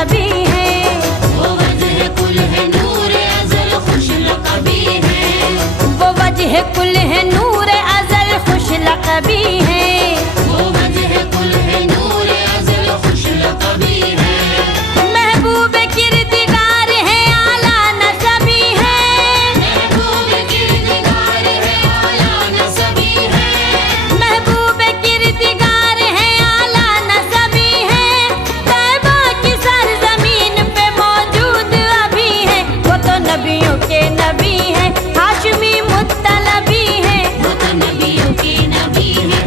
लक़बी है। वो वजह कुल है नूर अज़ल खुश लक़बी है। वो वजह कुल है नूर अज़ल खुश लक़बी है। वो वजह कुल है नूर अज़ल खुश लक़बी है। महबूब किरदगार है आला नसबी है। महबूब किरदगार है आला नसबी है। महबूब किरदगार है आला नसबी है। तैबा की सरजमीन पे मौजूद अभी है। वो तो नबियों के नबी है, हाशमी मुत्तलबी है। वो तो नबियों के नबी है,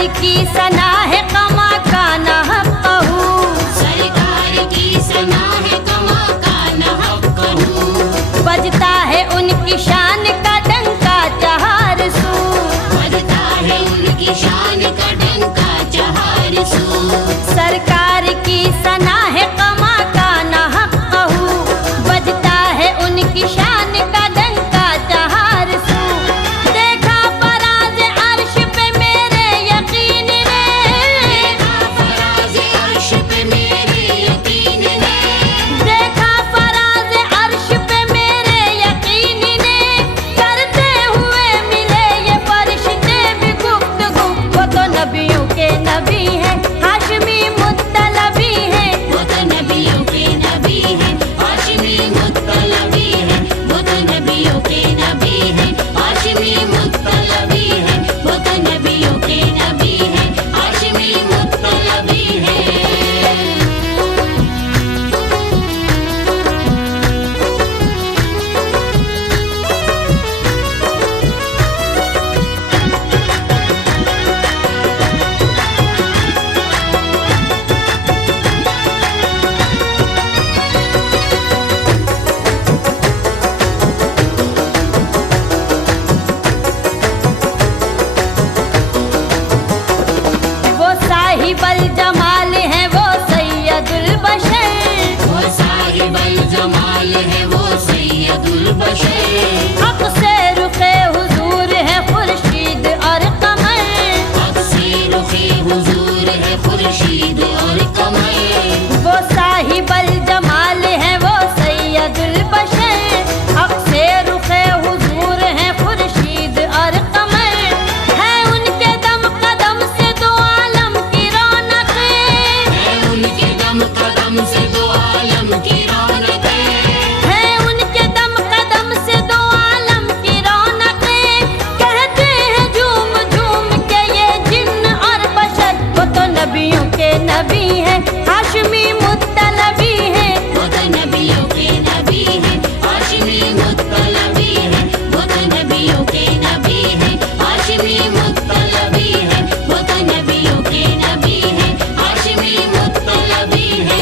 की सना है कमा का न कहू, सरकार की सना है कमा का न हक कहूँ, बजता है उनकी शान का डंका चार सू, बजता है उनकी शान का डंका चार सू, सरकार की सना है कमा का न कहू, बजता है उनकी शान का डंका चार सू। देखा फराज अर्श पे मेरे यकीन ने, देखा फराज अर्श पे मेरे यकीन ने, देखा फराज अर्श पे मेरे यकीन ने, करते हुए मिले ये फरिश्ते भी गुफ्तगू। वो तो नबियों के नबी है, हाशमी मुत्तलबी है, वो तो नबियों के नबी है, हाशमी मुत्तलबी है, वो तो नबियों के नबी है, हाशमी मुत्तलबी है, वो तो नबियों के नबी है, हाशमी मुत्तलबी है। वो साहिबल जमाल है वो सैयदुल बशर, वो साहिबल जमाल है, वो सैयदुल बशर, हक से रुखे हुजूर है खुर्शीद और कमर, हक से रुखे हुजूर है खुर्शीद और कमर, वो साहिबल जमाल है वो सैयदुल बशर, हक से रुखे हुजूर है खुर्शीद और कमर, है उनके दम कदम से दो आलम की रौनक, है उनके दम कदम से दो आलम की रौनक, है उनके दम कदम से दो आलम की रौनक, कहते हैं झूम झूम के ये जिन्न और बशर। वो तो नबियों के नबी है, हाशमी मुत्तलबी है, वो तो नबियों के नबी है, हाशमी मुत्तलबी है, वो तो नबियों के नबी है, हाशमी मुत्तलबी है, वो तो नबियों के नबी है, हाशमी मुत्तलबी है।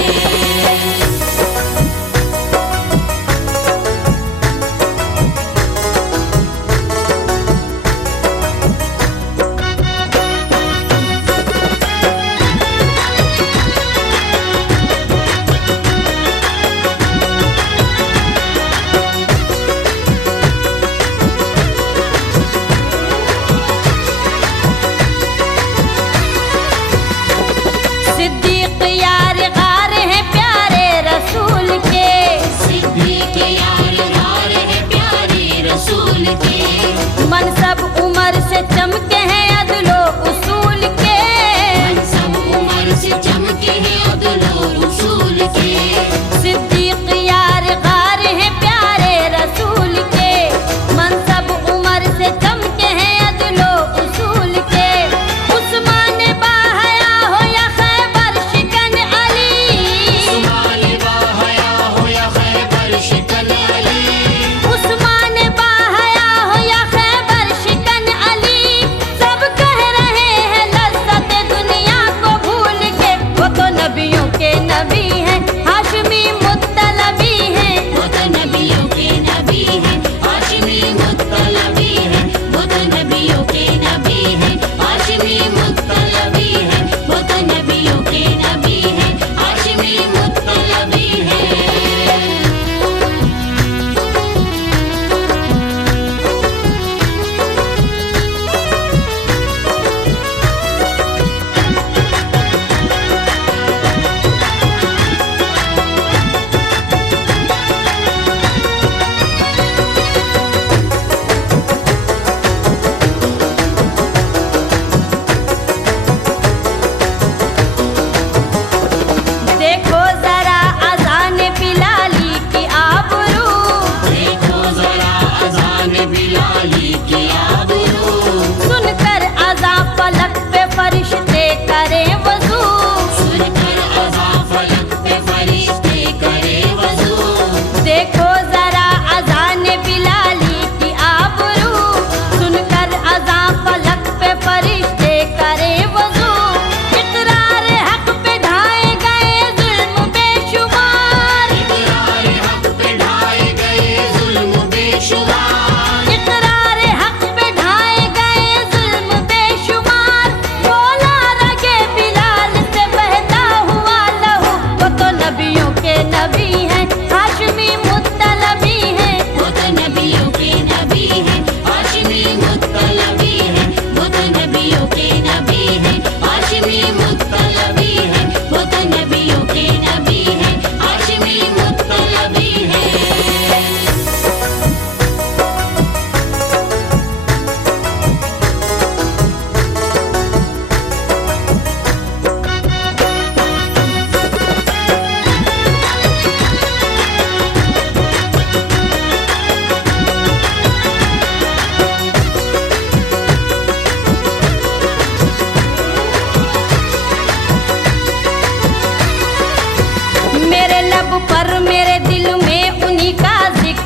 सिद्दीक यार गार है प्यारे रसूल के, सिद्दीक यार गार है प्यारे रसूल के, मनसब उमर से चमके हैं अदलो उसूल के, सब उम्र से चमके हैं अदलो उसूल के, सिद्दीक यार गार है प्यारे रसूल के, मनसब उमर से चमके हैं अदलो उसूल के, उस्मान बाहया हो या खैबर शिकन अली, उस्मान बाहया हो या खैबर शिकन अली, उस्मान बाहया हो या खैबर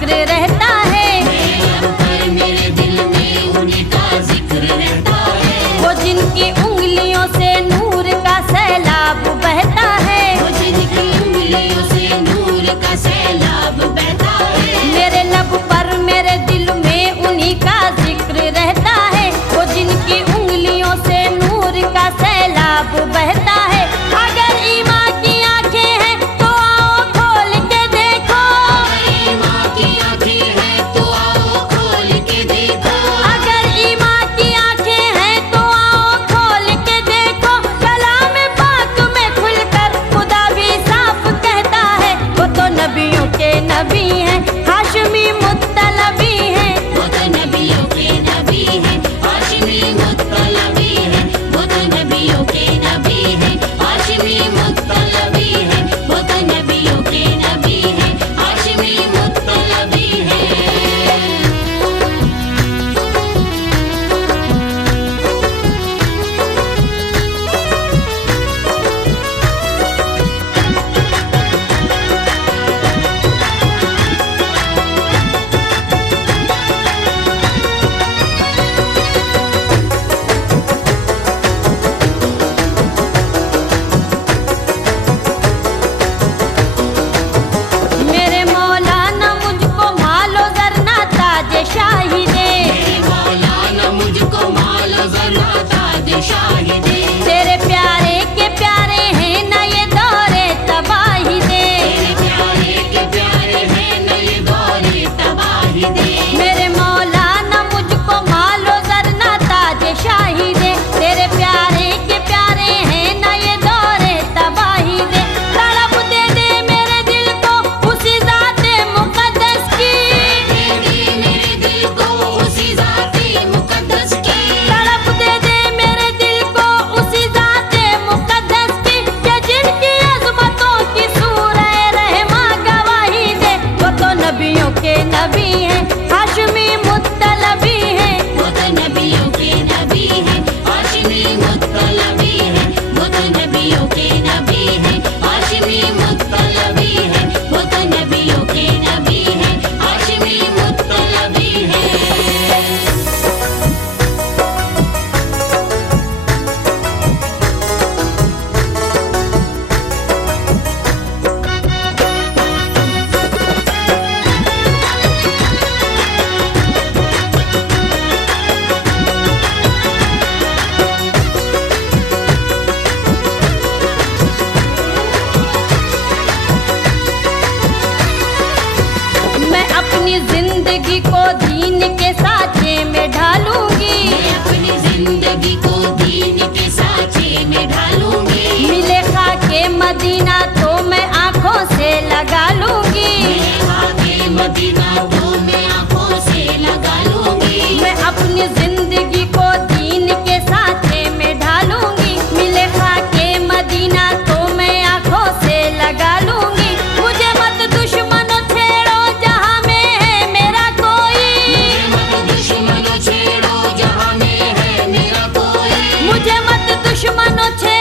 जिक्र रहता है, लब पर मेरे दिल में उन्हीं का जिक्र रहता है। वो जिनकी उंगलियों से नूर का सैलाब बहता है, वो जिनकी उंगलियों से नूर का सैलाब बहता है। मेरे लब पर मेरे दिल में उन्हीं का जिक्र रहता है, वो जिनकी उंगलियों से नूर का सैलाब बहता है। अगर ईमान की आंखें हैं तो आओ खोल के देखो, अगर माँ की आँखें हैं तो आओ खोल के देखो। अगर ईमान की आंखें हैं तो आओ खोल के देखो। कलाम पाक में खुलकर खुदा भी साफ कहता है, वो तो नबियों के नबी हैं, हाशमी मुत्तलबी हैं। वो तो नबियों के नबी हैं, हाशिमी मुत्तलबी हैं। वो तो नबियों के नबी हैं, हाशिमी मुत्तलबी हैं। वो तो नबियों के नबी हैं, हाशिमी मुत्तलबी हैं। मेरे मौलाना मुझको मालो जरना ताज शाही दे, मेरे मौलाना मुझको माल ज़रा ताज शाही दे। तेरे प्यारे के प्यारे हैं न ये दौरे तबाही दे। तेरे प्यारे के प्यारे हैं नए दौरे तबाही दे। मेरे मौलाना मुझको मालो जरना ताज शाही दे, तेरे प्यारे के प्यारे हैं न ये दौरे तबाही दे। तड़प दे दे मेरे दिल को उसी ज़ाते मुक़द्दस की, दे दे मेरे दिल को उसी ज़ाते मुक़द्दस की। तड़प दे दे मेरे दिल को उसी ज़ाते मुक़द्दस की, कि जिनकी अज़मतों की सूरह रहमा गवाही दे। वो तो नबियों के नबी हैं, हाशमी मुत्तलबी हैं। वो तो नबियों के नबी हैं, हाशिमी मुत्तलबी हैं। वो तो नबियों के नबी हैं, हाशिमी मुत्तलबी हैं। वो तो नबियों के नबी हैं, हाशिमी मुत्तलबी हैं। मैं अपनी जिंदगी को दीन के साँचे में ढालूंगी, मैं अपनी जिंदगी को दीन के सांचे में ढालूंगी। मिले खाके मदीना तो मैं आंखों से लगा लूंगी। मेरे खाके मदीना तो मैं आँखों से लगा लूंगी। मैं अपनी जिंदगी को दीन के साँचे में ढालूंगी, मिले खाके मदीना तो मैं आंखों से लगा लूंगी। मुझे मत दुश्मनों छेड़ो जहाँ में है मेरा कोई, मत दुश्मनों छेड़ो जहाँ में है मेरा कोई। मुझे मत दुश्मनों छेड़ो